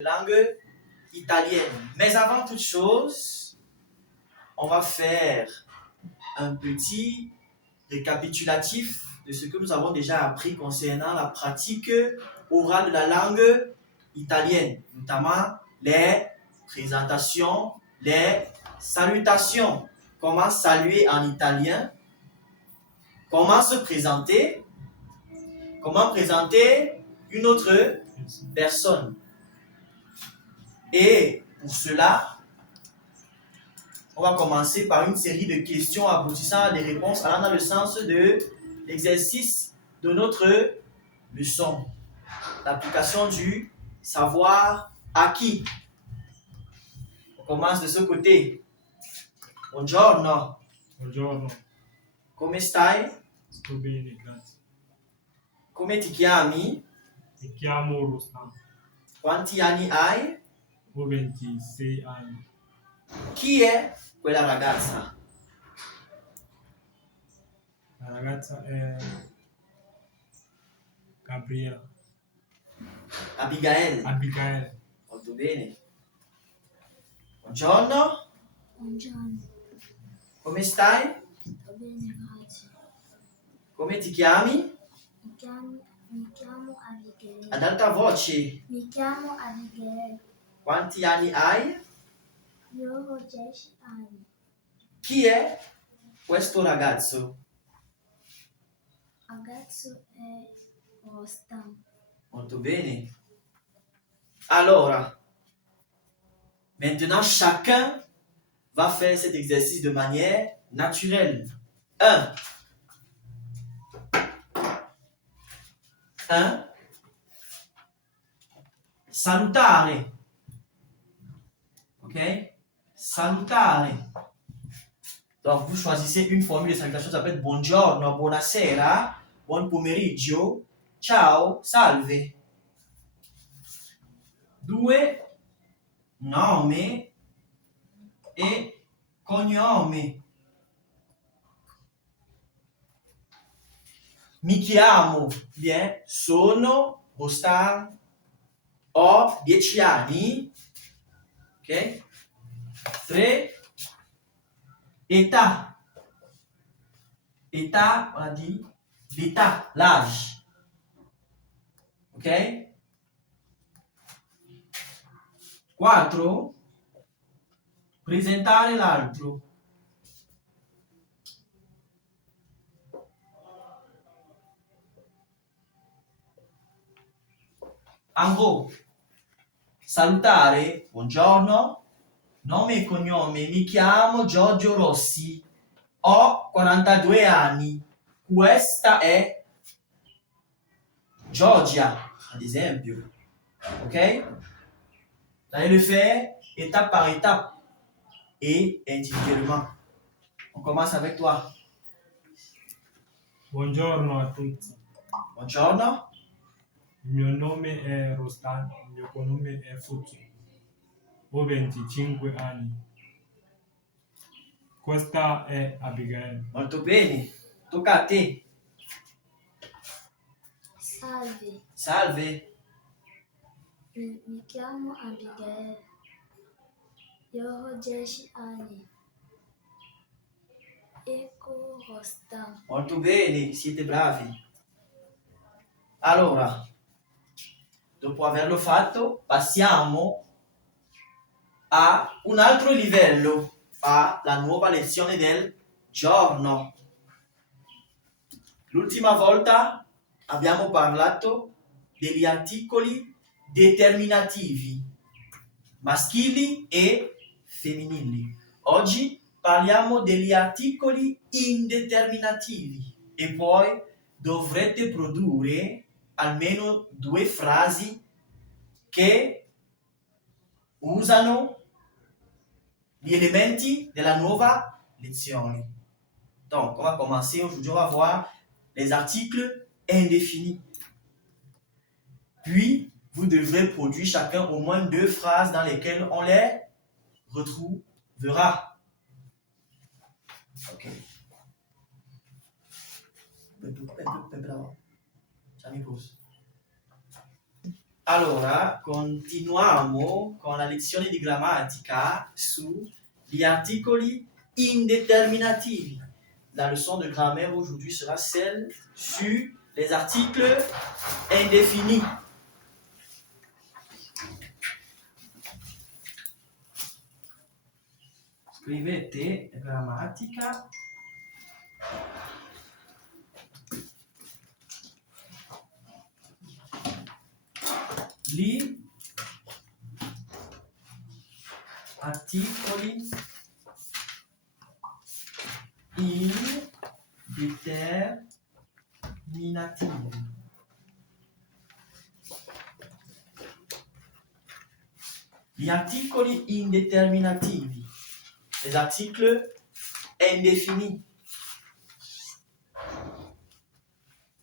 langue italienne. Mais avant toute chose, on va faire un petit récapitulatif de ce que nous avons déjà appris concernant la pratique orale de la langue italienne, notamment les présentations, les salutations. Comment saluer en italien, comment se présenter, comment présenter une autre personne. Et pour cela, on va commencer par une série de questions aboutissant à des réponses allant dans le sens de l'exercice de notre leçon. L'application du savoir acquis. On commence de ce côté. Buongiorno. Buongiorno, Come stai? sto bene, grazie. Come ti chiami? Mi chiamo Rustam, Quanti anni hai? ho 26 anni. Chi è quella ragazza? La ragazza è Gabriela, Abigail. Molto bene. Buongiorno. Buongiorno, Come stai? sto bene, grazie. Come ti chiami? Mi chiamo Abigail. Ad alta voce. Mi chiamo Abigail. Quanti anni hai? Io ho 10 anni. Chi è questo ragazzo? Ragazzo è Rostam. Molto bene. Alors, maintenant chacun va faire cet exercice de manière naturelle. 1. Salutare. Ok? Salutare. Donc, vous choisissez une formule de salutation, ça peut être buongiorno, buonasera, buon pomeriggio, ciao, salve. 2. Nome e cognome. Mi chiamo, bien, sono Rustam, ho 10 anni. Ok? 3. Età. Età, on a dit l'état, l'âge. Ok? 4. Presentare l'altro. En gros, salutare, buongiorno, nome e cognome, mi chiamo Giorgio Rossi, ho 42 anni, questa è Giorgia, ad esempio. Ok? Vous allez le faire étape par étape et individuellement. On commence avec toi. Buongiorno a tutti, Buongiorno. il mio nome è Rustam, il mio cognome è Fucci. Ho 25 anni. Questa è Abigail. Molto bene. Tocca a te. Salve, Salve. mi chiamo Abigail. Io ho 10 anni. Ecco Rostam. Molto bene, siete bravi. Allora, dopo averlo fatto, passiamo a un altro livello, alla nuova lezione del giorno. L'ultima volta abbiamo parlato degli articoli determinativi, maschili e femminili. Oggi parliamo degli articoli indeterminativi e poi dovrete produrre almeno 2 frasi che usano gli elementi della nuova lezione. Donc, on va commencer aujourd'hui, on va voir les articles indéfinis. Puis, vous devrez produire chacun au moins 2 phrases dans lesquelles on les retrouvera. Ok. Allora, continuiamo con la lezione di grammatica sugli articoli indeterminativi. La leçon de grammaire aujourd'hui sera celle sur les articles indéfinis. Scrivete grammatica. Gli articoli indeterminativi. Gli articoli indeterminativi, les articles indéfinis.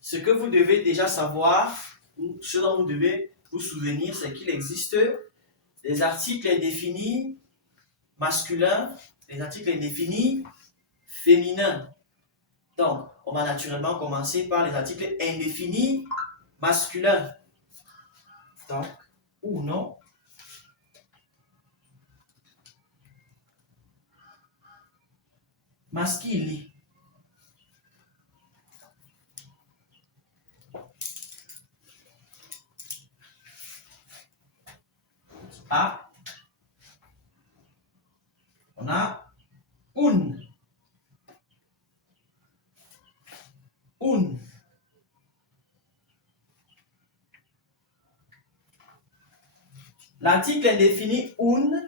Ce que vous devez déjà savoir, ou ce dont vous devez vous souvenir, c'est qu'il existe des articles indéfinis masculins, des articles indéfinis féminins. Donc, on va naturellement commencer par les articles indéfinis masculins. Donc, uno, maschili. A. On a un. Un. L'article indéfini un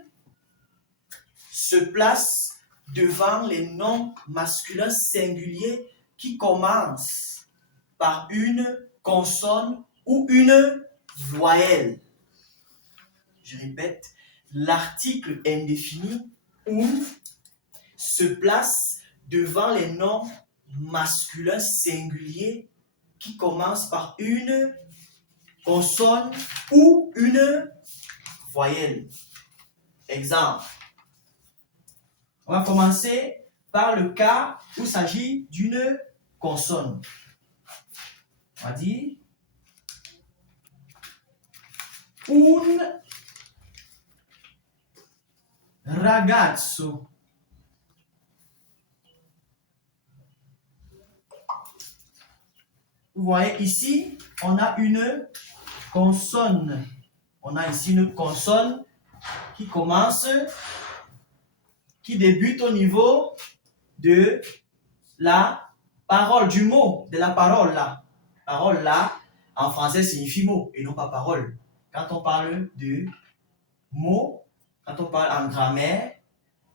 se place devant les noms masculins singuliers qui commencent par une consonne ou une voyelle. Je répète, l'article indéfini un se place devant les noms masculins singuliers qui commencent par une consonne ou une voyelle. Exemple. On va commencer par le cas où il s'agit d'une consonne. On va dire un ragazzo. Vous voyez ici, on a une consonne. On a ici une consonne qui commence, qui débute au niveau de la parole, du mot, de la parole là. Parole là, en français, signifie mot et non pas parole. Quand on parle de mot, quand on parle en grammaire,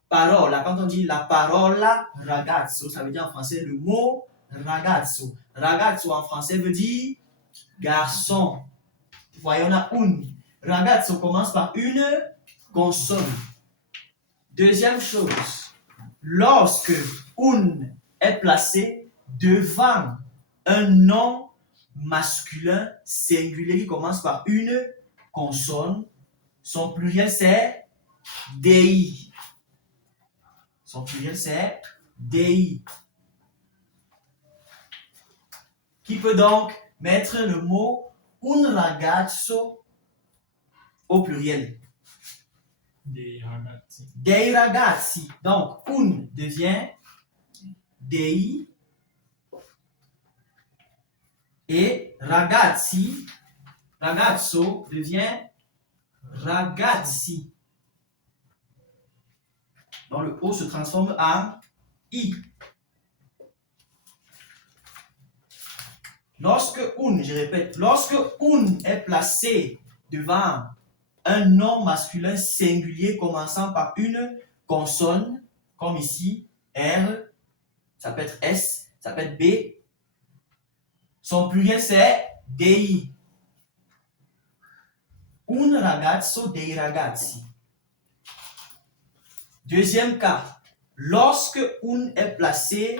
parole, là, quand on dit la parole ragazzo, ça veut dire en français le mot ragazzo. Ragazzo en français veut dire garçon. Vous voyez, on a un. Ragazzo commence par une consonne. Deuxième chose, lorsque un est placé devant un nom masculin singulier qui commence par une consonne, son pluriel c'est dei. Son pluriel c'est dei. Qui peut donc mettre le mot un ragazzo au pluriel. Dei ragazzi. Dei ragazzi. Donc, un devient dei et ragazzi, ragazzo devient ragazzi. Donc, le O se transforme en I. Lorsque un, je répète, lorsque un est placé devant un nom masculin singulier commençant par une consonne, comme ici, R, ça peut être S, ça peut être B, son pluriel c'est dei. Un ragazzo, dei ragazzi. Deuxième cas, lorsque un est placé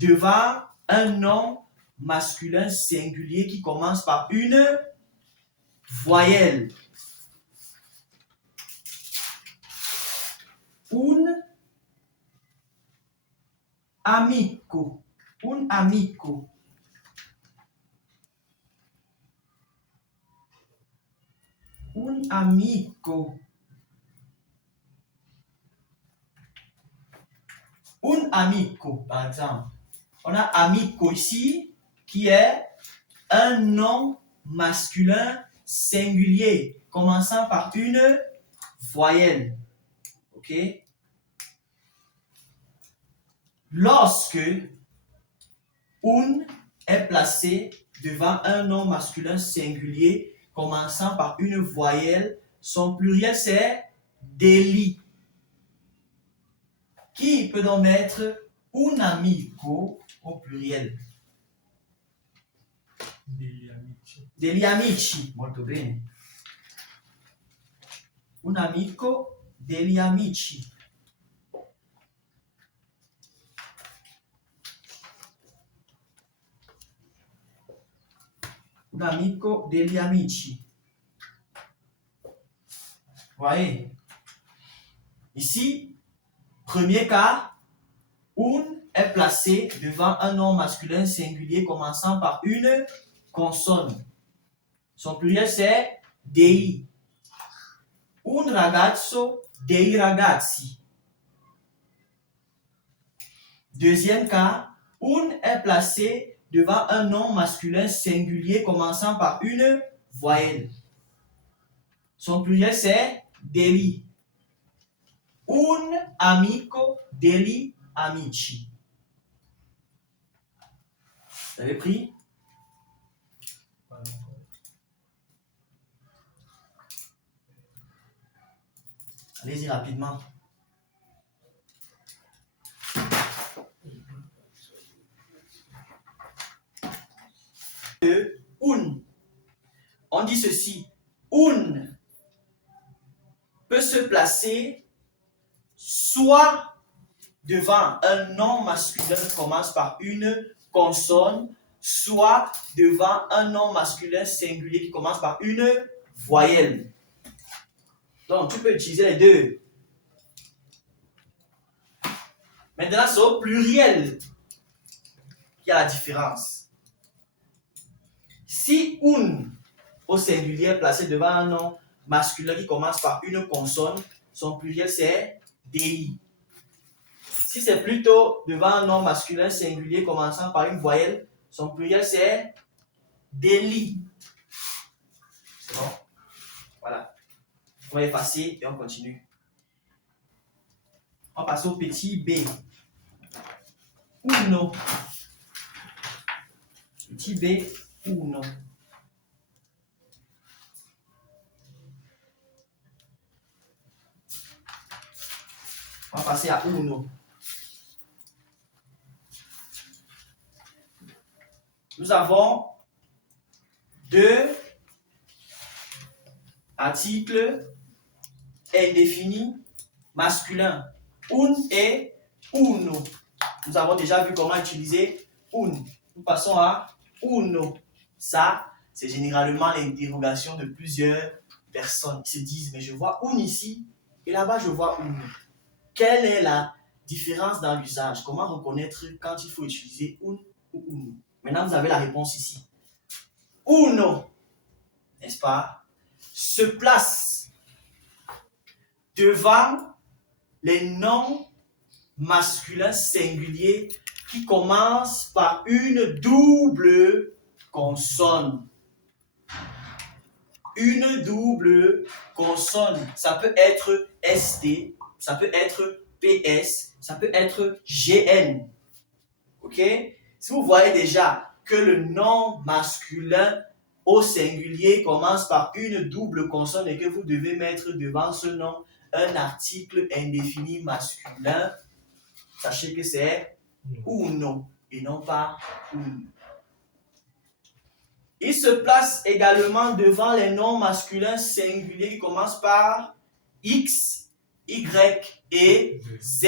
devant un nom masculin singulier qui commence par une voyelle. Un amico. Un amico. Un amico. Un amico, par exemple. On a amico ici, qui est un nom masculin singulier, commençant par une voyelle. OK? Lorsque un est placé devant un nom masculin singulier, commençant par une voyelle, son pluriel c'est deli. Qui peut donc mettre un amico au pluriel? Degli amici. Degli amici, molto bene. Un amico degli amici. Un amico degli amici. Voyez. Ici, premier cas, un est placé devant un nom masculin singulier commençant par une consonne. Son pluriel c'est dei. Un ragazzo dei ragazzi. Deuxième cas, un est placé devant un nom masculin singulier commençant par une voyelle. Son pluriel c'est degli. Un amico degli amici. Vous avez pris? Pas encore. Allez-y rapidement. Un. On dit ceci. Un peut se placer soit devant un nom masculin qui commence par une consonne, soit devant un nom masculin singulier qui commence par une voyelle. Donc, tu peux utiliser les deux. Maintenant, c'est au pluriel qu'il y a la différence. Si un au singulier est placé devant un nom masculin qui commence par une consonne, son pluriel c'est dei. Si c'est plutôt devant un nom masculin singulier commençant par une voyelle, son pluriel c'est deli. C'est bon? Voilà. On va effacer et on continue. On passe au petit b. Uno. Petit b, uno. On va passer à uno. Nous avons deux articles indéfinis masculins. Un et uno. Nous avons déjà vu comment utiliser un. Nous passons à uno. Ça, c'est généralement l'interrogation de plusieurs personnes qui se disent, mais je vois un ici et là-bas je vois uno. Quelle est la différence dans l'usage? Comment reconnaître quand il faut utiliser un ou uno? Maintenant, vous avez la réponse ici. Uno, n'est-ce pas, se place devant les noms masculins singuliers qui commencent par une double consonne. Une double consonne. Ça peut être ST, ça peut être PS, ça peut être GN. Ok? Si vous voyez déjà que le nom masculin au singulier commence par une double consonne et que vous devez mettre devant ce nom un article indéfini masculin, sachez que c'est uno et non pas un. Il se place également devant les noms masculins singuliers qui commencent par X, Y et Z.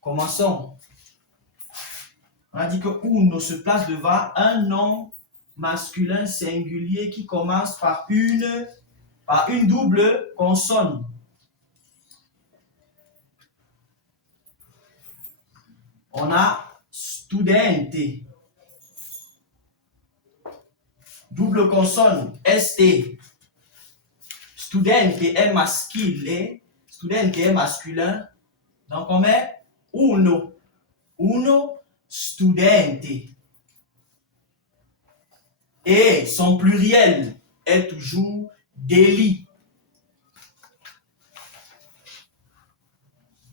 Commençons. On a dit que uno se place devant un nom masculin singulier qui commence par une double consonne. On a studente. double consonne ST. Studente est masculin. Studente est masculin. Donc on met uno. Uno studente. Et son pluriel est toujours deli.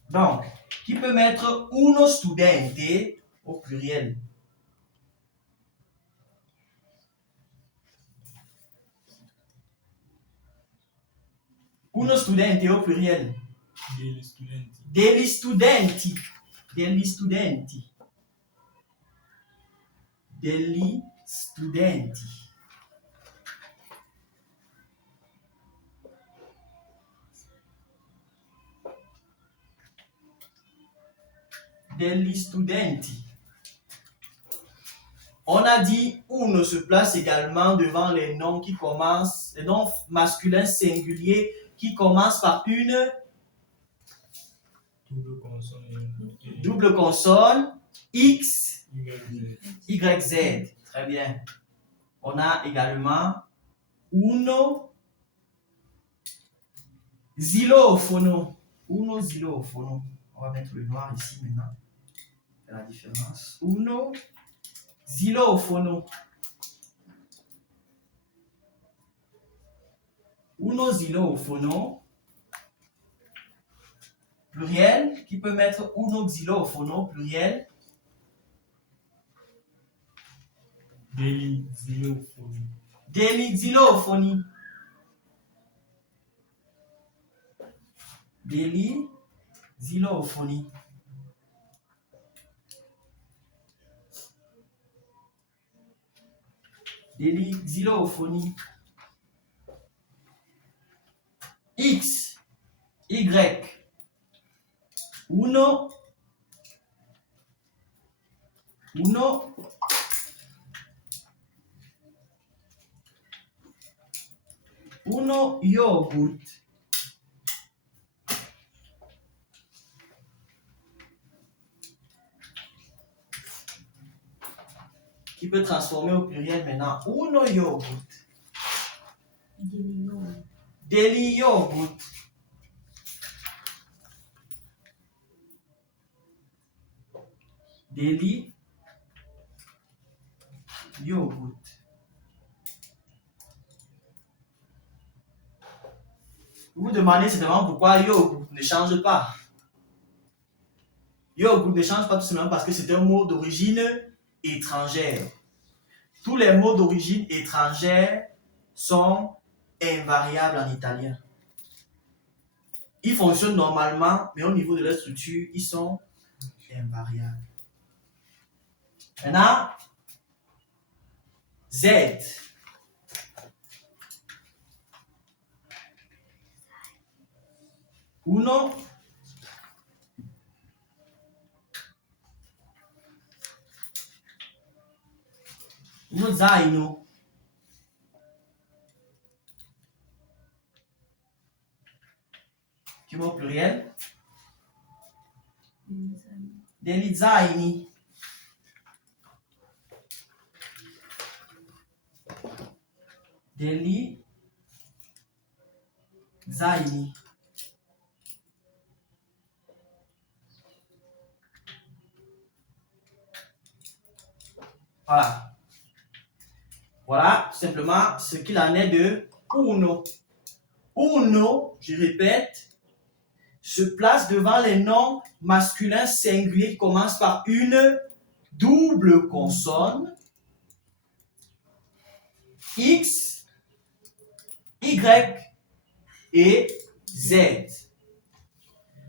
Donc, qui peut mettre uno studente au pluriel? Uno studente au pluriel. Degli studenti. Degli studenti. Degli studenti. Degli studenti. Degli studenti. On a dit uno se place également devant les noms qui commencent, les noms masculins singuliers qui commencent par une Double consonne. double consonne X, YZ. YZ. Très bien. On a également uno xylofono. Uno xylofono. On va mettre le noir ici maintenant. La différence. Uno xylofono. Uno xylofono. Pluriel. Qui peut mettre uno xylofono pluriel? Degli xylofoni. Degli xylofoni. Degli xylofoni. Degli xylofoni. X, Y. Uno yogurt. Qui peut transformer au pluriel maintenant? Uno yogurt. Degli yogurt. Degli yogurt. Vous vous demandez certainement pourquoi yogurt ne change pas. Yogurt ne change pas tout simplement parce que c'est un mot d'origine étrangère. Tous les mots d'origine étrangère sont invariables en italien. Ils fonctionnent normalement, mais au niveau de leur structure, ils sont invariables. Maintenant, Z. Uno zaino. Qui mot pluriel? Degli zaini. Degli zaini. Voilà. Voilà tout simplement ce qu'il en est de uno. Uno, je répète, se place devant les noms masculins singuliers qui commencent par une double consonne X, Y et Z.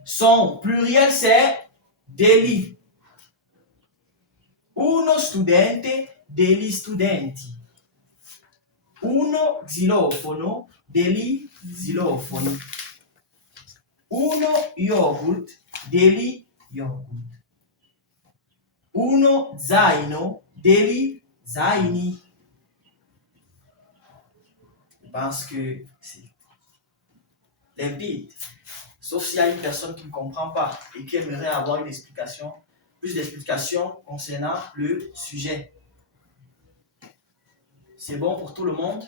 Son pluriel c'est degli. Uno studente, degli studenti. Uno xylofono, degli xylofoni. Uno yogurt, degli yogurt. Uno zaino, degli zaini. Je pense que c'est limpide. Sauf s'il y a une personne qui ne comprend pas et qui aimerait avoir une explication, plus d'explications concernant le sujet. C'est bon pour tout le monde?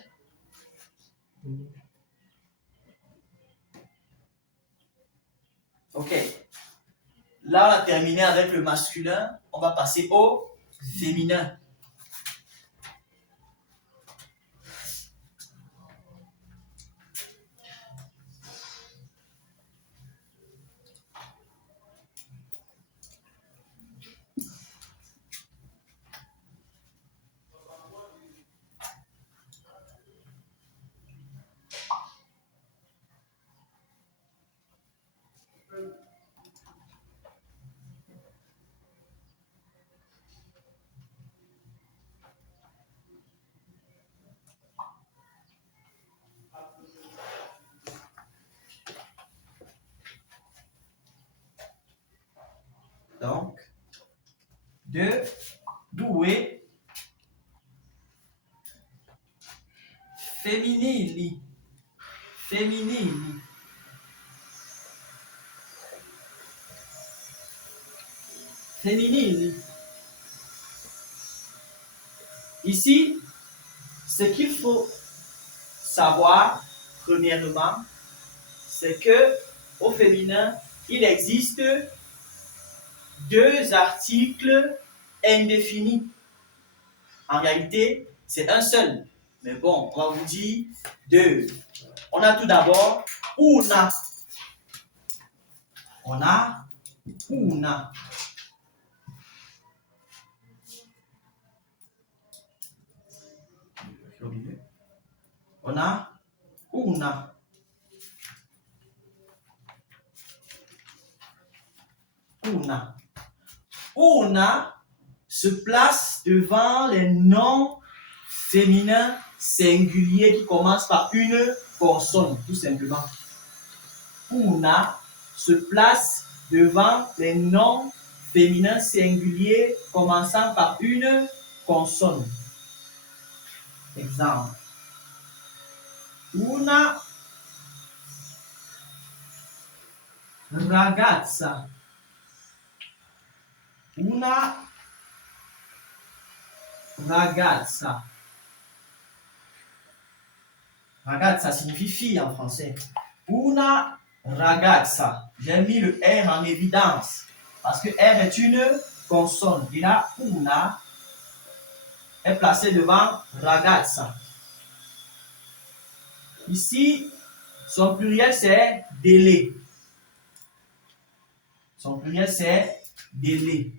Ok. Là, on a terminé avec le masculin. On va passer au féminin. Donc, de doué, féminili, féminili. Féminili. Ici, ce qu'il faut savoir, premièrement, c'est que au féminin, il existe deux articles indéfinis. En réalité, c'est un seul. Mais bon, on va vous dire deux. On a tout d'abord una. On a una. On a una. Una. Una se place devant les noms féminins singuliers qui commencent par une consonne, tout simplement. Una se place devant les noms féminins singuliers commençant par une consonne. Exemple. Una ragazza. Una ragazza. Ragazza signifie fille en français. Una ragazza. J'ai mis le R en évidence parce que R est une consonne. Et là, una est placé devant ragazza. Ici, son pluriel c'est délai. Son pluriel c'est délai.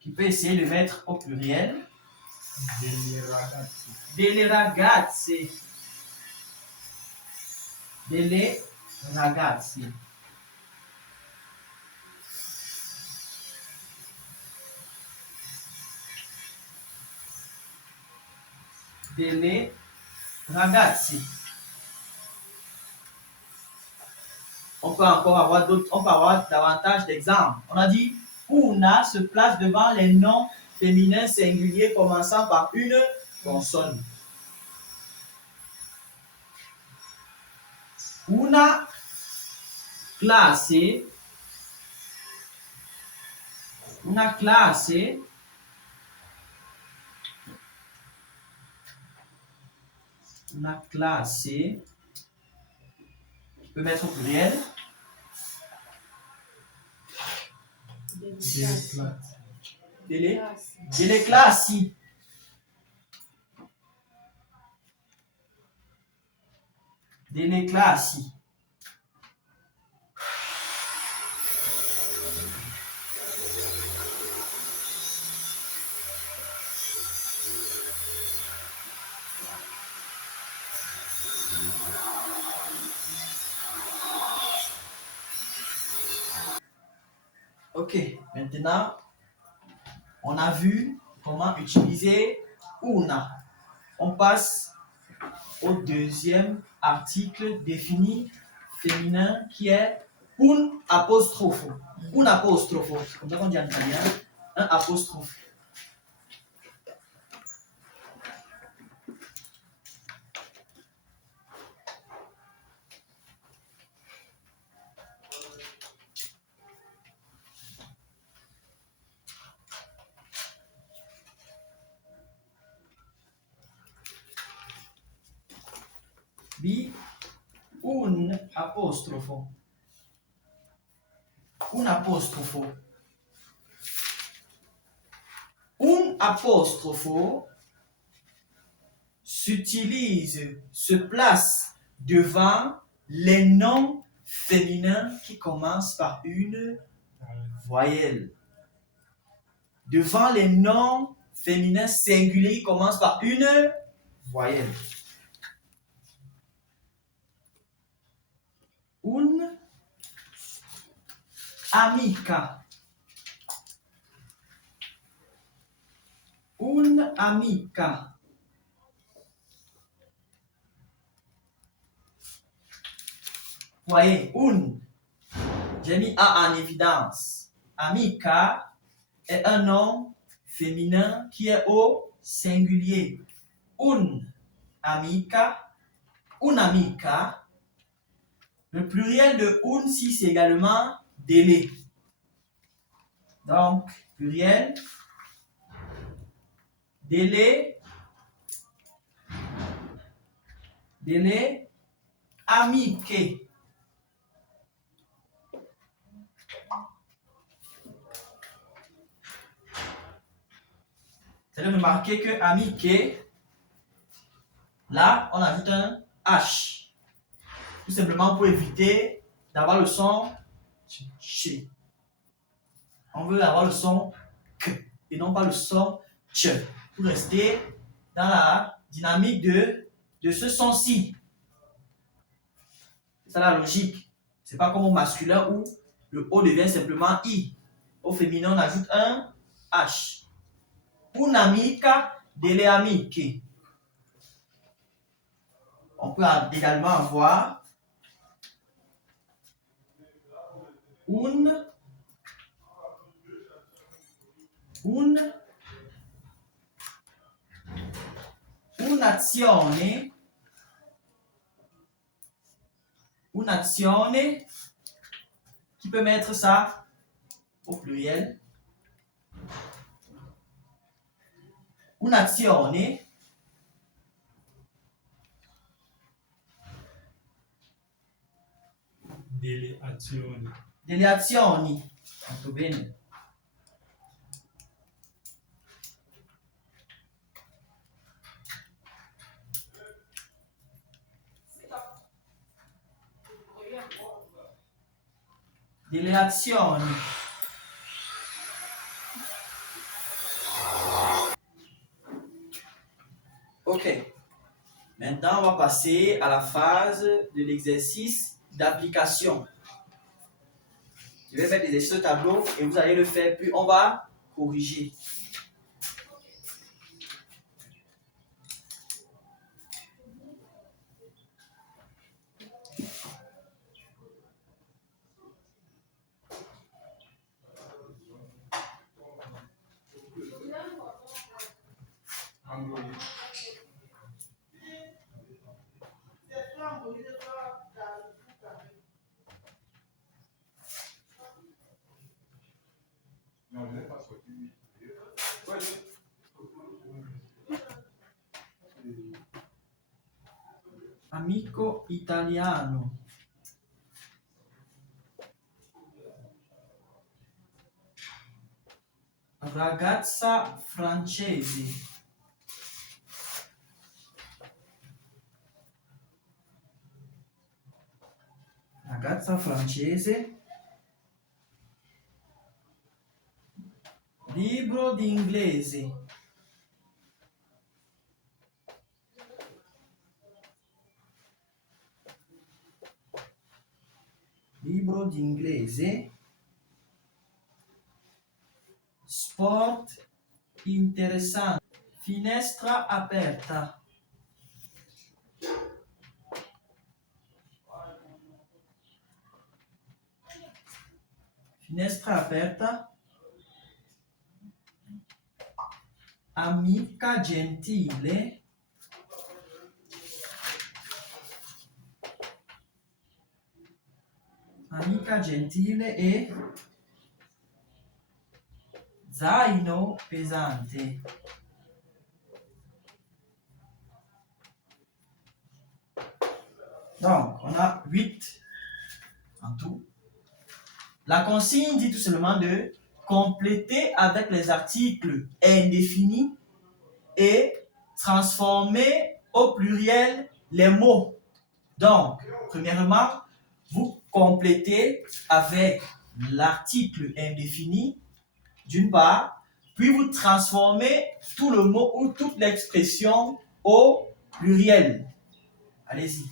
Qui peut essayer de mettre au pluriel. Delle ragazze. Delle ragazze. Delle ragazze. On peut encore avoir davantage d'exemples. On a dit una se place devant les noms féminins singuliers commençant par une consonne. Una classe. Una classe. Una classe. Je peux mettre au pluriel. Delle classi. Delle classi. Ok, maintenant, on a vu comment utiliser una. On passe au deuxième article défini féminin qui est un apostrofo. Un apostrofo, comme ça qu'on dit en italien, un apostrophe. B. Un apostrofo. Un apostrofo. Un apostrofo s'utilise, se place devant les noms féminins qui commencent par une voyelle. Devant les noms féminins singuliers qui commencent par une voyelle. Un amica. Un amica. Voyez, un. J'ai mis A en évidence. Amica est un nom féminin qui est au singulier. Un amica. Un amica. Le pluriel de un, si c'est également délai. Donc, pluriel, délai, amique. Vous allez remarquer que amique, là, on ajoute un H. Tout simplement pour éviter d'avoir le son ch. On veut avoir le son k et non pas le son ch. Pour rester dans la dynamique de ce son-ci. C'est ça la logique. C'est pas comme au masculin où le O devient simplement I. Au féminin, on ajoute un H. Un'amica delle amiche. On peut également avoir un'azione qui peut mettre ça au pluriel. Un'azione delle azioni. Molto bene. Delle azioni. Ok. Maintenant, on va passer à la phase de l'exercice d'application. Je vais mettre l'exercice au tableau et vous allez le faire, puis on va corriger. Amico italiano. Ragazza francese. Ragazza francese. Libro di inglese. Libro di inglese. Sport interessante. Finestra aperta. Finestra aperta. Amica gentile. Amica gentile e zaino pesante. Donc, on a 8 en tout. La consigne dit tout simplement de compléter avec les articles indéfinis et transformer au pluriel les mots. Donc, premièrement, vous complétez avec l'article indéfini, d'une part, puis vous transformez tout le mot ou toute l'expression au pluriel. Allez-y.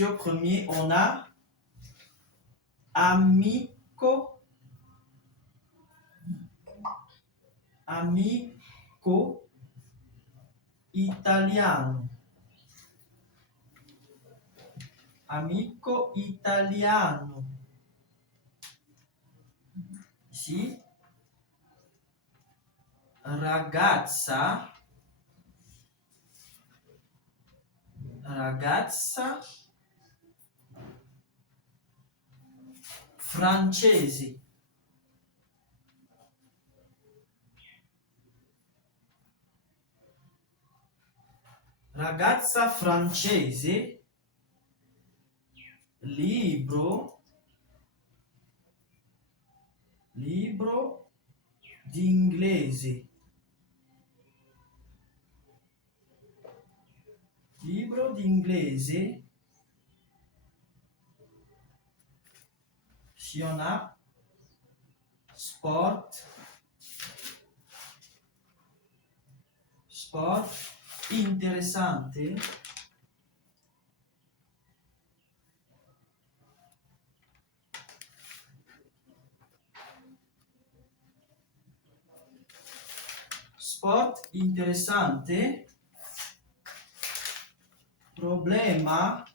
Au premier, on a amico, amico italiano, amico italiano. Ici, ragazza, ragazza francese, ragazza francese, libro, libro d'inglese, libro d'inglese. Ici on a sport, sport interessante, sport interessante, problema,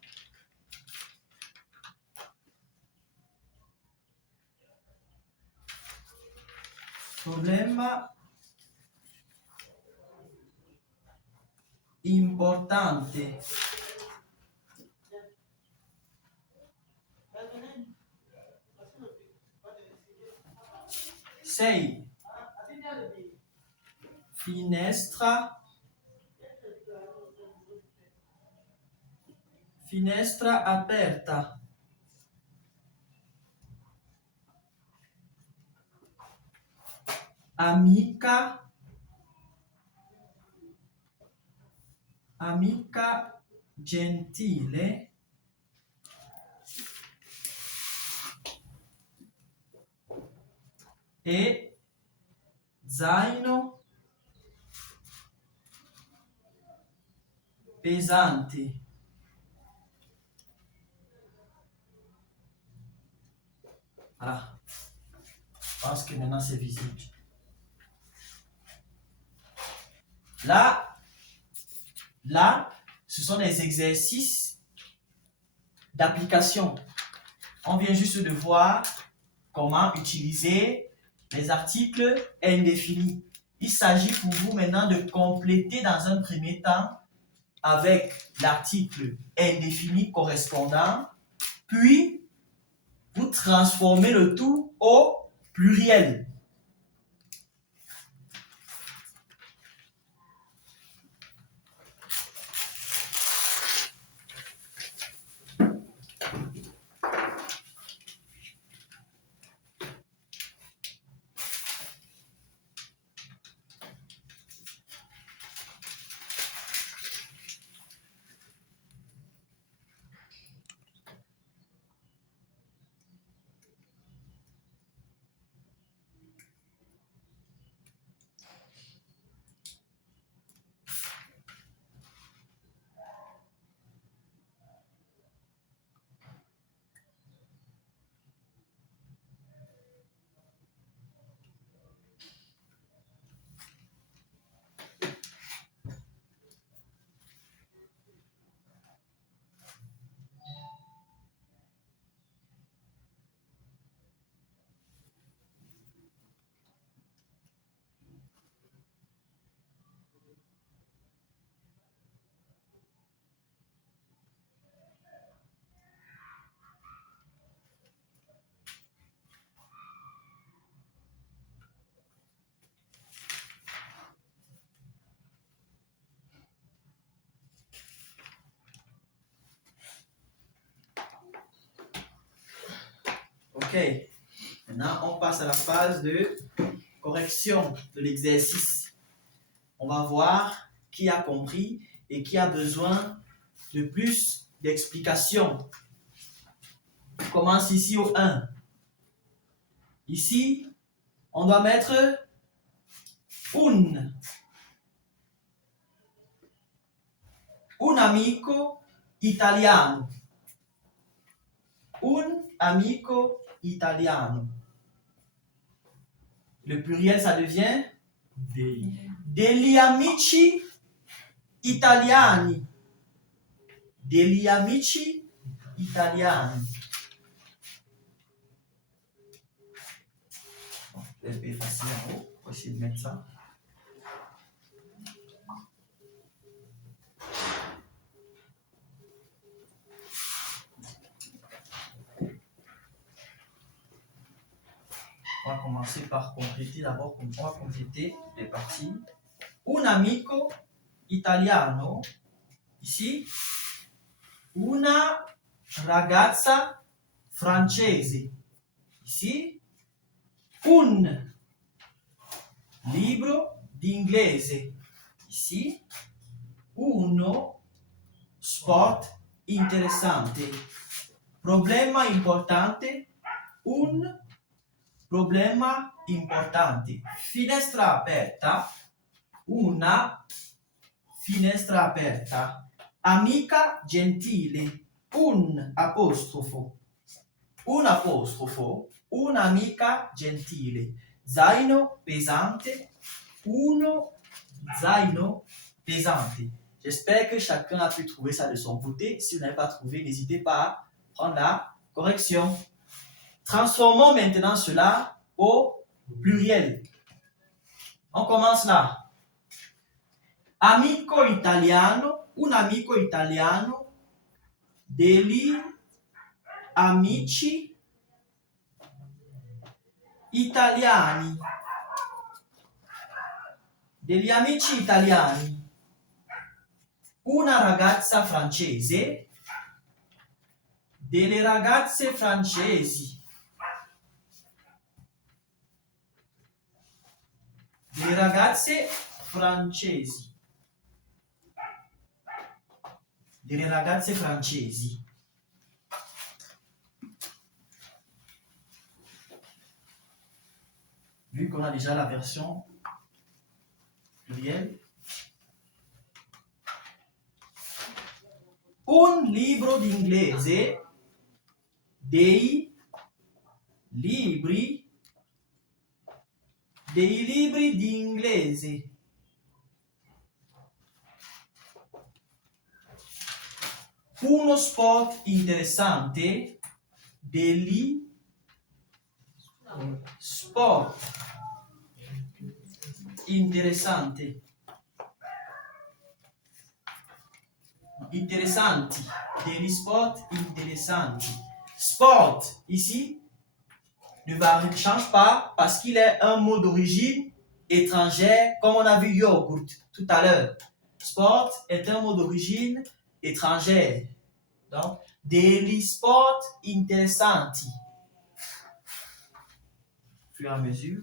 problema importante. Sei. Finestra, finestra aperta. Amica, amica gentile. E zaino pesante. Voilà. Je pense que maintenant c'est visible. Là, ce sont des exercices d'application. On vient juste de voir comment utiliser les articles indéfinis. Il s'agit pour vous maintenant de compléter dans un premier temps avec l'article indéfini correspondant, puis vous transformez le tout au pluriel. Ok. Maintenant, on passe à la phase de correction de l'exercice. On va voir qui a compris et qui a besoin de plus d'explications. On commence ici au 1. Ici, on doit mettre un amico italiano. Un amico italiano. Le pluriel, ça devient degli amici italiani. Degli amici italiani. Bon, je vais effacer en haut. On va essayer de mettre ça. On va commencer par compléter d'abord. On va compléter les parties. Un amico italiano. Ici, una ragazza francese. Ici, un libro di inglese. Ici, uno sport interessante. Problema importante. Un problema importante. Finestra aperta. Una finestra aperta. Amica gentile. Un apostrofo. Un apostrofo. Un'amica gentile. Zaino pesante. Uno zaino pesante. J'espère que chacun a pu trouver ça de son côté. Si vous n'avez pas trouvé, n'hésitez pas à prendre la correction. Transformons maintenant cela au pluriel. On commence là. Amico italiano, un amico italiano, degli amici italiani. Degli amici italiani. Una ragazza francese, delle ragazze francesi. Delle ragazze francesi. Delle ragazze francesi. Vu qu'on a déjà la version pluriel. Un libro di inglese, dei libri di inglese. Uno sport interessante, degli sport interessante. Interessanti, degli sport interessanti. Sport, ici, ne change pas parce qu'il est un mot d'origine étrangère, comme on a vu yogourt tout à l'heure. Sport est un mot d'origine étrangère. Donc, degli sport interessanti. Au fur et à mesure.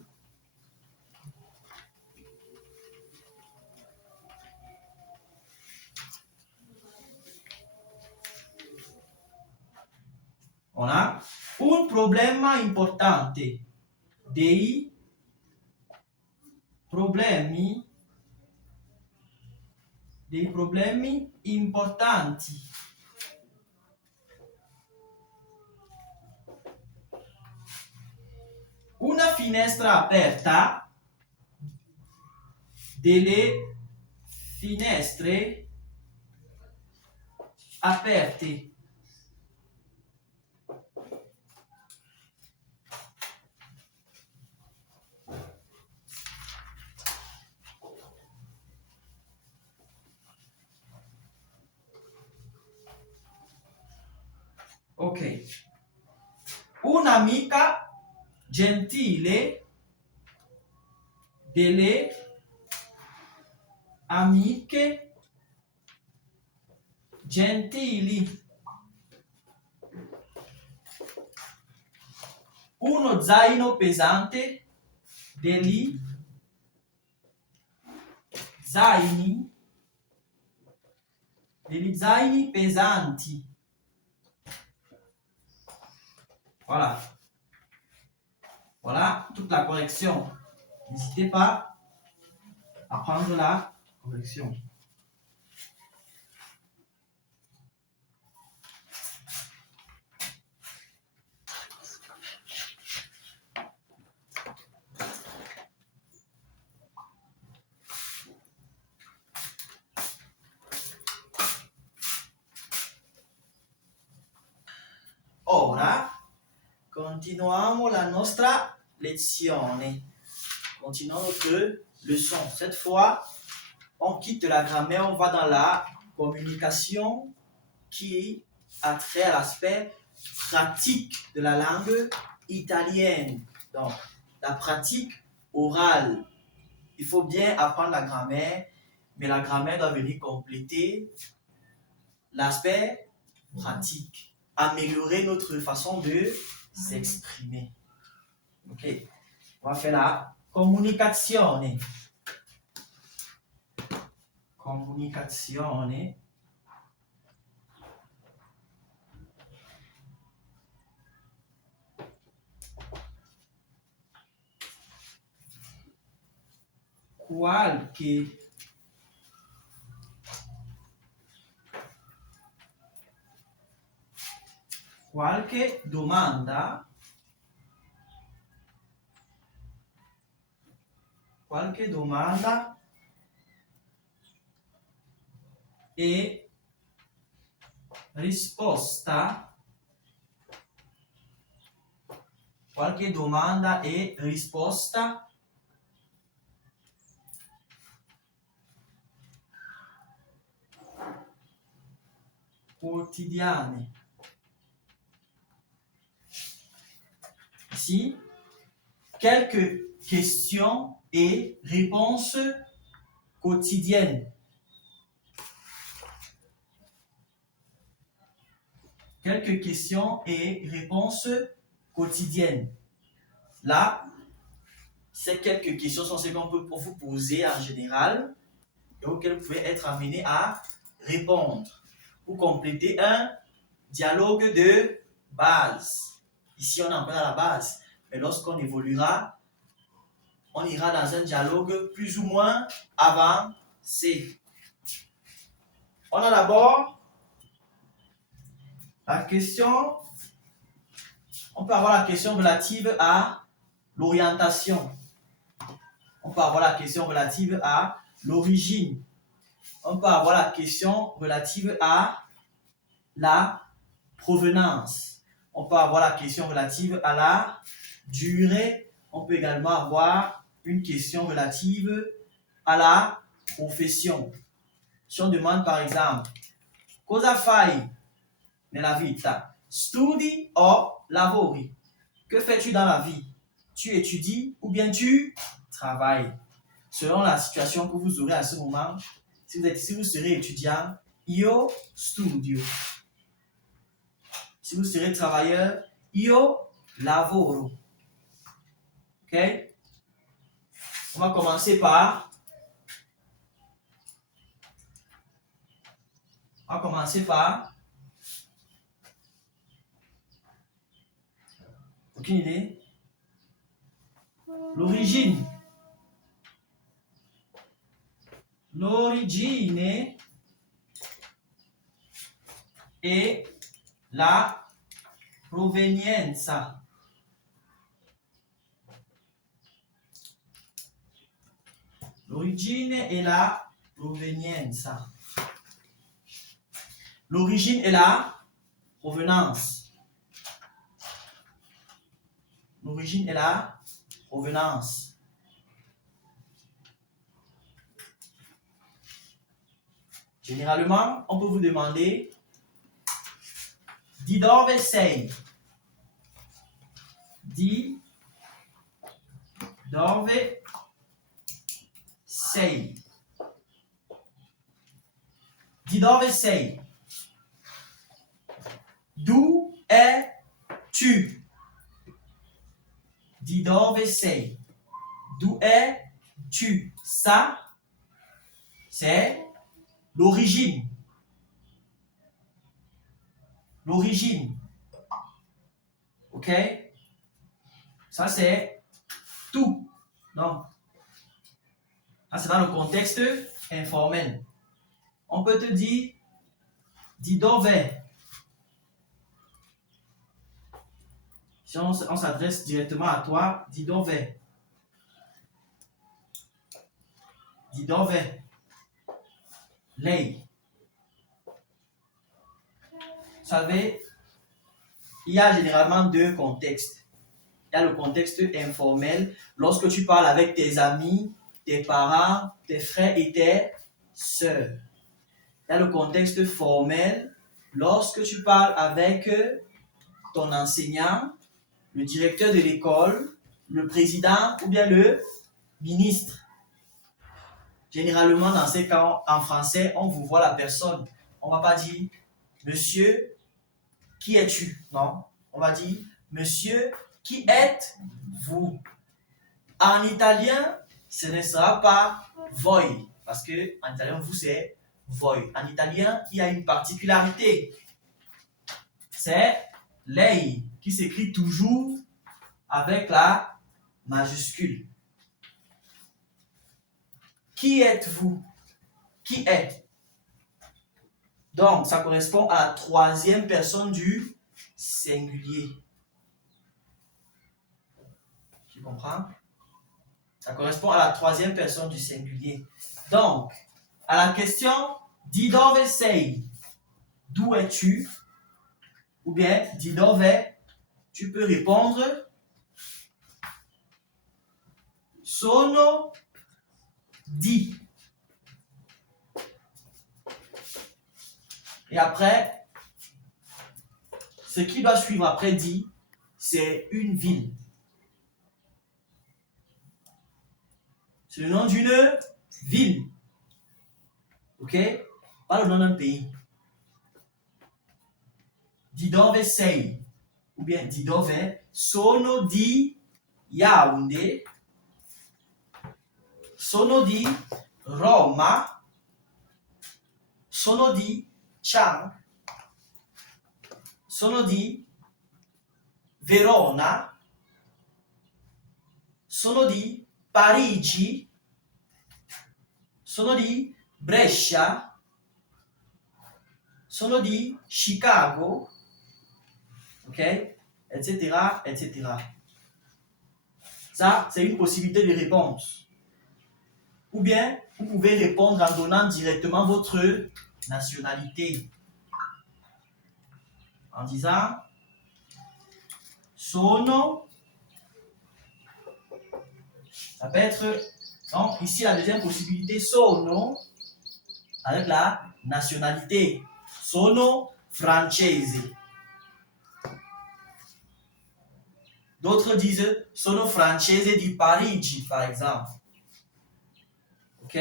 On a un problema importante, dei problemi importanti. Una finestra aperta, delle finestre aperte. Ok. Un'amica gentile, delle amiche gentili. uno zaino pesante, degli zaini pesanti. Voilà. Voilà toute la correction. N'hésitez pas à prendre la correction. Ora continuiamo la nostra lezione. Continuons notre leçon. Cette fois, on quitte la grammaire, on va dans la communication qui a trait à l'aspect pratique de la langue italienne. Donc, la pratique orale. Il faut bien apprendre la grammaire, mais la grammaire doit venir compléter l'aspect pratique, améliorer notre façon de s'exprimer. Ok, on va faire la comunicazione. Comunicazione. Qualche domanda? Qualche domanda e risposta? Qualche domanda e risposta? Quotidiane. Ici, quelques questions et réponses quotidiennes. Quelques questions et réponses quotidiennes. Là, ces quelques questions sont ce qu'on peut vous poser en général et auxquelles vous pouvez être amené à répondre pour compléter un dialogue de base. Ici, on est encore à la base, mais lorsqu'on évoluera, on ira dans un dialogue plus ou moins avancé. On a d'abord la question, on peut avoir la question relative à l'orientation. On peut avoir la question relative à l'origine. On peut avoir la question relative à la provenance. On peut avoir la question relative à la durée. On peut également avoir une question relative à la profession. Si on demande par exemple, cosa fai nella vita? Studi o lavori? Que fais-tu dans la vie? Tu étudies ou bien tu travailles? Selon la situation que vous aurez à ce moment, si vous serez étudiant, io studio. Si vous serez travailleur, io lavoro. Ok? On va commencer par... Aucune idée? L'origine. L'origine et la provenienza. L'origine et la provenienza. L'origine et la provenance. L'origine et la provenance. Généralement, on peut vous demander di dove sei? Di dove sei? Di dove sei? D'où es-tu? Di dove sei? D'où es-tu? Ça, c'est l'origine. L'origine. Ok? Ça, c'est tout. Non. Ça, c'est dans le contexte informel. On peut te dire di dove. Si on s'adresse directement à toi, di dove. Di dove. Lei. Vous savez, il y a généralement deux contextes. Il y a le contexte informel, lorsque tu parles avec tes amis, tes parents, tes frères et tes sœurs. Il y a le contexte formel, lorsque tu parles avec ton enseignant, le directeur de l'école, le président ou bien le ministre. Généralement, dans ces cas, en français, on vous voit la personne. On ne va pas dire « Monsieur, qui es-tu » Non, on va dire « Monsieur, qui êtes-vous » En italien, ce ne sera pas « voi » parce que en italien, vous, c'est « voi ». En italien, il y a une particularité. C'est « lei » qui s'écrit toujours avec la majuscule. Qui êtes-vous? Qui est? Donc, ça correspond à la troisième personne du singulier. Tu comprends? Ça correspond à la troisième personne du singulier. Donc, à la question « Di dove sei » d'où es-tu? Ou bien « Di dove » tu peux répondre « Sono di ». Et après, ce qui doit suivre après dit, c'est une ville. C'est le nom d'une ville. Ok? Pas le nom d'un pays. Di dove sei? Ou bien di dove? Sono di Yaoundé. Sono di Roma. Sono di Chang. Sono di Verona. Sono di Parigi. Sono di Brescia. Sono di Chicago. Ok? Etc. etc. Ça, c'est une possibilité de réponse. Ou bien, vous pouvez répondre en donnant directement votre nationalité. En disant sono. Ça peut être, donc ici la deuxième possibilité, sono, avec la nationalité. Sono francese. D'autres disent sono francese di Parigi, par exemple. Ok?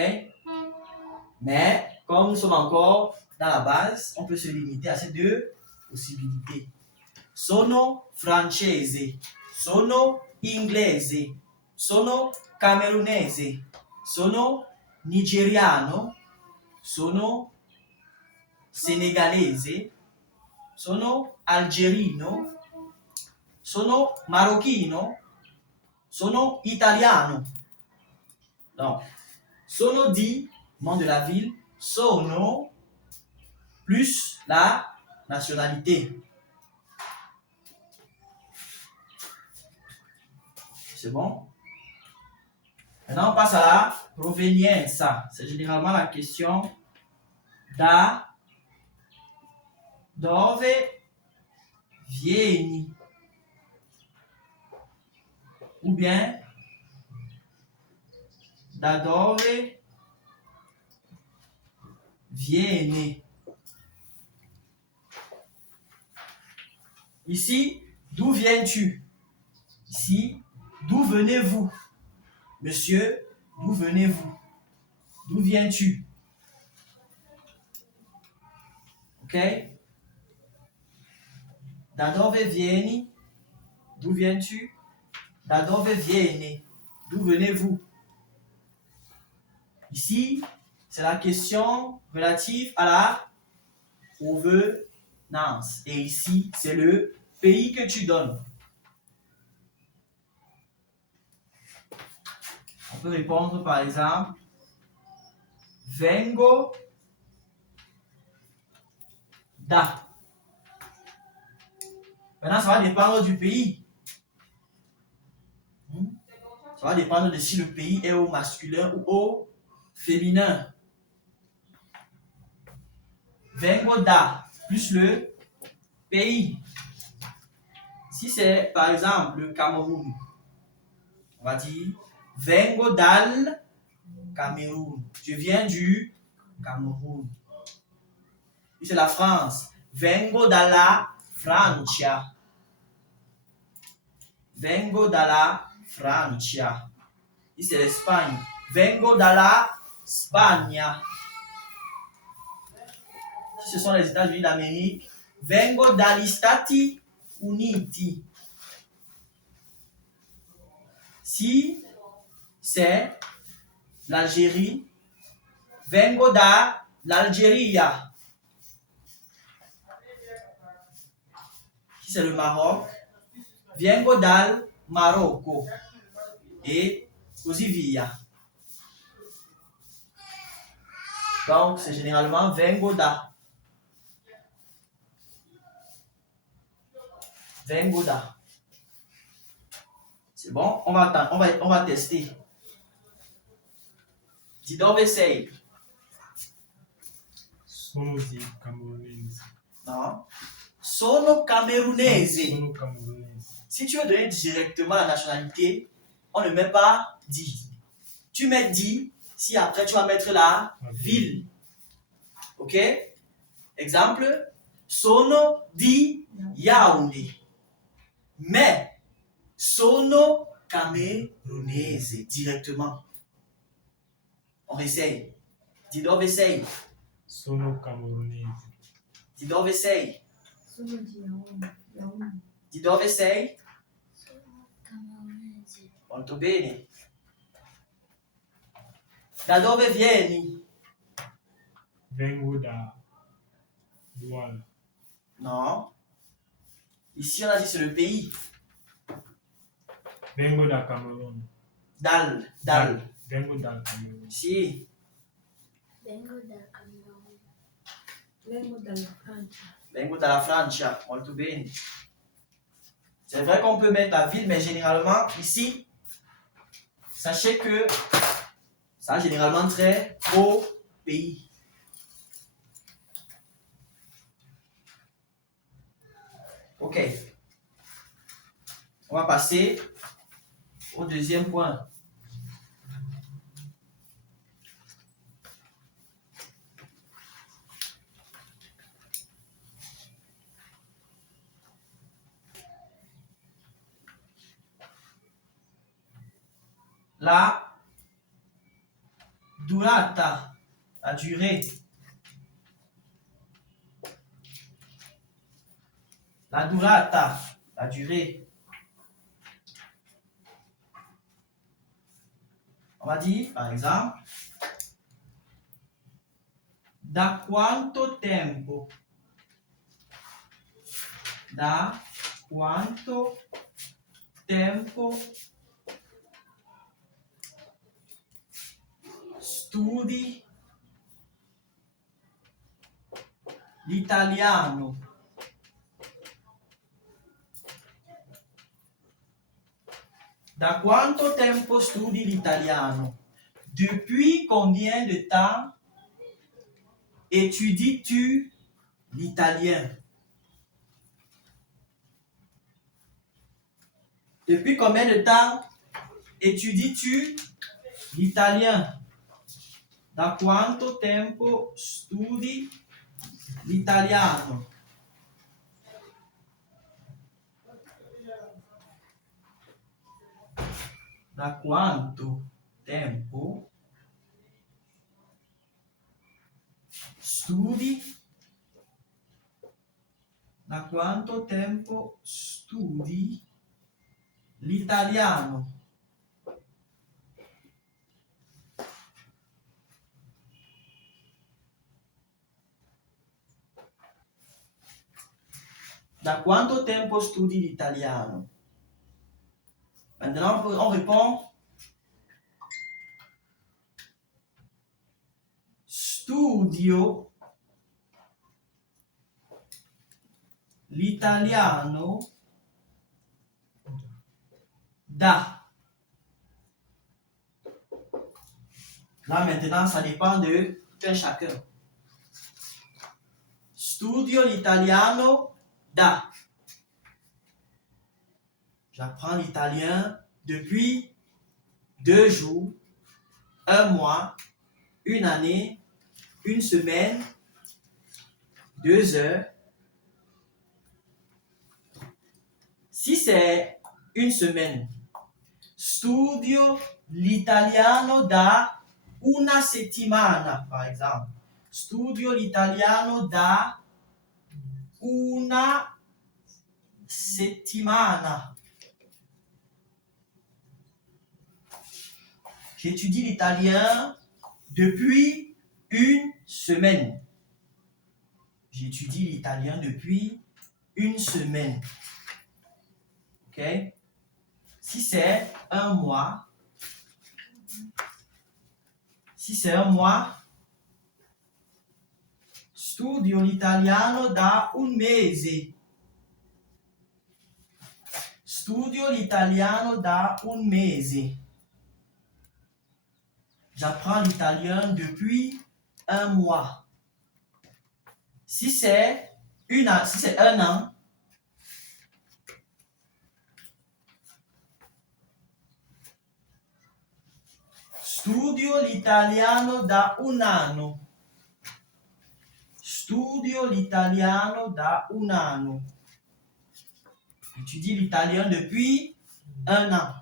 Mais, comme nous sommes encore dans la base, on peut se limiter à ces deux possibilités. Sono francese, sono inglese, sono camerunese, sono nigeriano, sono senegalese, sono algerino, sono marocchino, sono italiano. Donc, sono di, nom de la ville, sono plus la nationalité. C'est bon? Maintenant, on passe à la provenienza. C'est généralement la question da dove vieni? Ou bien da dove viene? Ici, d'où viens-tu? Ici, d'où venez-vous? Monsieur, d'où venez-vous? D'où viens-tu? Ok? Da dove vieni? D'où viens-tu? Da dove viene? D'où venez-vous? Ici, c'est la question relative à la provenance. Et ici, c'est le pays que tu donnes. On peut répondre par exemple, vengo da. Maintenant, ça va dépendre du pays. Ça va dépendre de si le pays est au masculin ou au féminin. Vengo da plus le pays. Si c'est par exemple le Cameroun, on va dire vengo dal Cameroun. Je viens du Cameroun. Si c'est la France, vengo dalla Francia. Vengo dalla Francia. Si c'est l'Espagne, vengo dalla Spagna. Si ce sont les États-Unis d'Amérique, vengo dagli Stati Uniti. Si c'est l'Algérie, vengo dall'Algeria. Si c'est le Maroc, vengo dal Marocco. Et così via. Donc, c'est généralement vengo da. Vengo da. C'est bon? On va tester. Di dove sei? Sono di camerunese. Non. Sono camerunese. Sono camerunese. Si tu veux donner directement la nationalité, on ne met pas di. Tu mets di si après tu vas mettre la ville. Ok? Exemple, sono di Yaoundé. Mais sono camerunese directement. On essaye. Di dove sei? Sono camerunese. Di dove sei? Sono di Yaoundé. Di dove sei? Sono camerunese. Molto bene. Da dove vieni? Vengo da Douala. Non. Ici, on a dit c'est le pays. Vengo da Cameroun. Dal. Vengo dal Cameroun. Si. Vengo dal Camerun. Vengo dalla Francia. Vengo dalla Francia. Molto bene. C'est vrai qu'on peut mettre la ville, mais généralement, ici, sachez que ça a généralement trait au pays. Ok. On va passer au deuxième point. La durata, la durée. La durata, la durée. On va dire, par exemple, da quanto tempo? Da quanto tempo studi l'italiano? Da quanto tempo studi l'italiano? Depuis combien de temps étudies-tu l'italien? Depuis combien de temps étudies-tu l'italien? Da quanto tempo studi l'italiano? Da quanto tempo studi? Da quanto tempo studi l'italiano. Da quanto tempo studi l'italiano? Maintenant, on répond studio l'italiano da. Là, maintenant, ça dépend de un chacun. Studio l'italiano da. J'apprends l'italien depuis 2 jours, 1 mois, 1 année, 1 semaine, 2 heures. Si c'est 1 semaine, studio l'italiano da una settimana, par exemple. Studio l'italiano da una settimana. J'étudie l'italien depuis 1 semaine. J'étudie l'italien depuis 1 semaine. OK? Si c'est 1 mois, studio l'italiano da un mese. Studio l'italiano da un mese. J'apprends l'italien depuis 1 mois. Si c'est 1 an, studio l'italiano da un anno. Studio l'italiano da un anno. J'étudie l'italien depuis 1 an.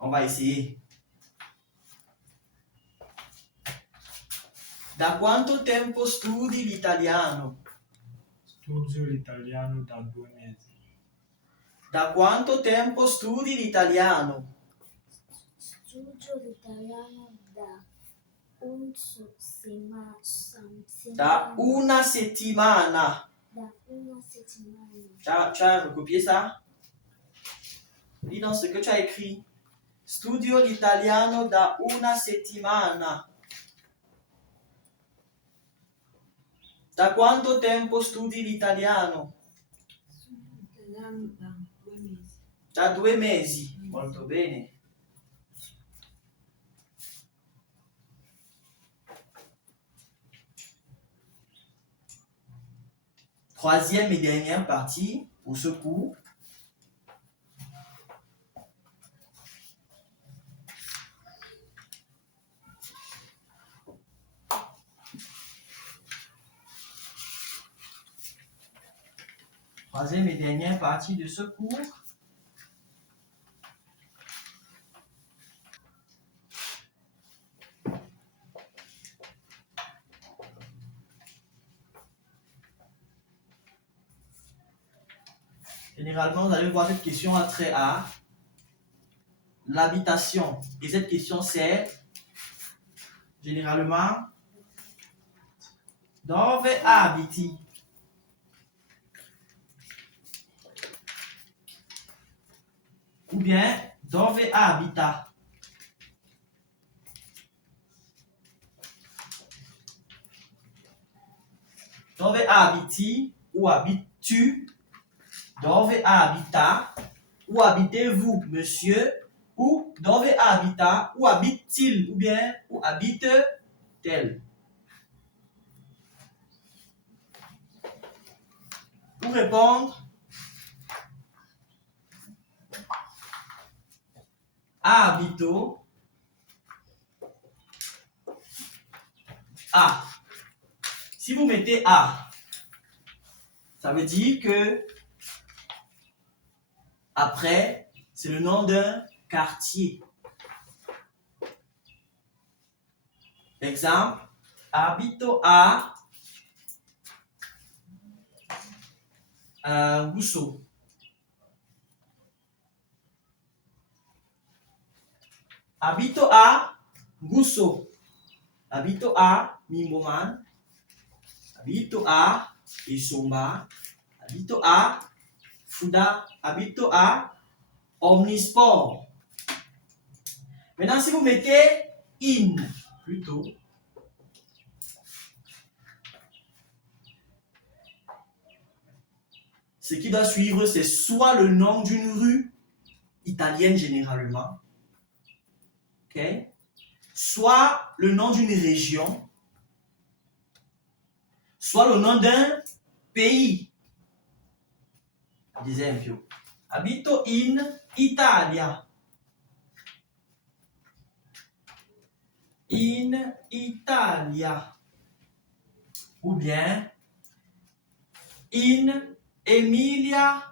On va essayer. Da quanto tempo studi l'italiano? Studio l'italiano da 2 mesi. Da quanto tempo studi l'italiano? Studio l'italiano da Da una settimana. Da una settimana. Tu as recopié ça? Lis dans ce que tu as écrit. Studio l'italiano da una settimana. Da quanto tempo studi l'italiano? L'italiano da 2 mesi. Da 2 mesi. Molto bene. Troisième et dernière partie pour ce cours. Troisième et dernière partie de ce cours. Généralement, vous allez voir cette question à trait A. L'habitation. Et cette question, c'est généralement dove abiti? Ou bien dove abita? Dove abiti ou habites-tu? Dove abita ou habitez-vous, monsieur? Ou dove abita ou habite-t-il? Ou bien où habite-t-elle? Pour répondre, habito. A. Si vous mettez A, ça veut dire que après, c'est le nom d'un quartier. Exemple, habito a Gusso. Abito a Gusso. Abito a Mimboman. Abito a Isomba. Abito a Fuda. Abito a Omnisport. Maintenant, si vous mettez in, plutôt, ce qui doit suivre, c'est soit le nom d'une rue italienne généralement, ok, soit le nom d'une région, soit le nom d'un pays. Ad esempio, abito in Italia. In Italia. Ou bien in Emilia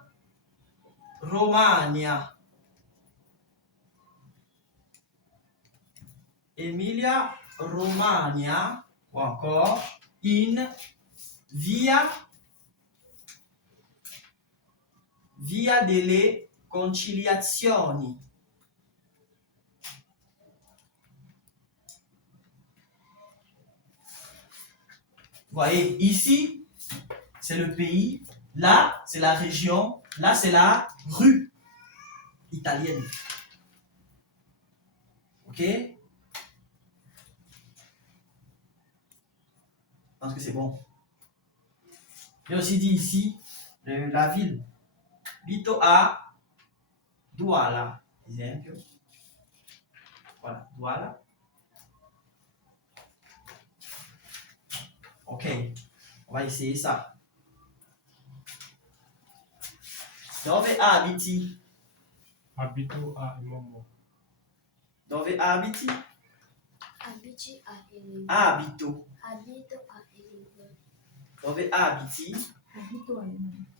Romagna. Emilia Romagna. Ou encore in Via delle Conciliazioni. Vous voyez, ici, c'est le pays. Là, c'est la région. Là, c'est la rue italienne. Ok? Je pense que c'est bon. J'ai aussi dit ici, la ville. Bito a Douala. Exemple. Voilà, Douala. Ok, on va essayer ça. Dove abiti? Abito a Imomo. Dove abiti? Abiti a Eligo. Abito. Abito a Eligo. Dove abiti? Abito a Eligo.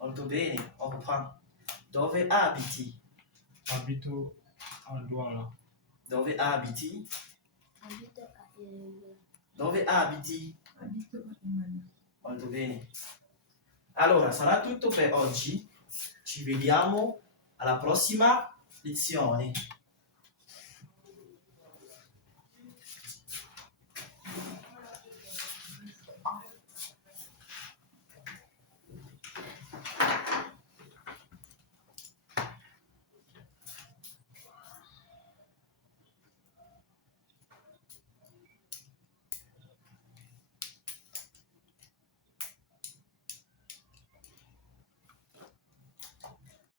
Molto bene, on reprend. Dove abiti? Abito a Douala. Dove abiti? Abito a Eligo. Dove abiti? Abito a Imana. Molto bene. Allora, sarà tutto per oggi. Ci vediamo alla prossima lezione.